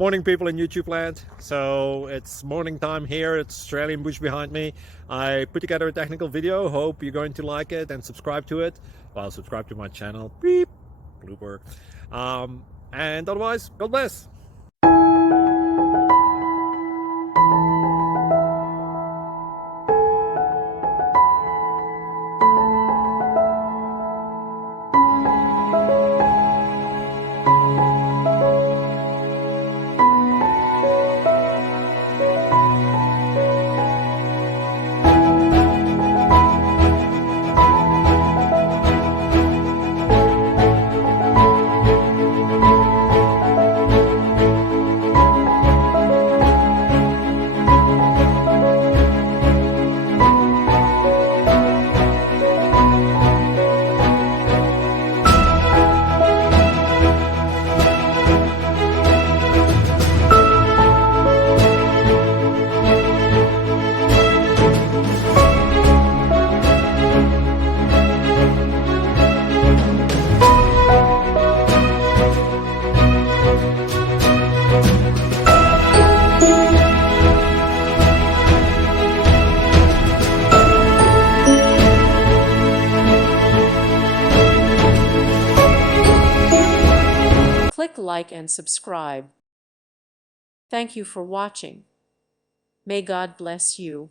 Morning, people in YouTube land. So it's morning time here. It's Australian bush behind me. I put together a technical video. Hope you're going to like it and subscribe to it. Well, subscribe to my channel. Beep, blooper. And otherwise, God bless. Click like and subscribe. Thank you for watching. May God bless you.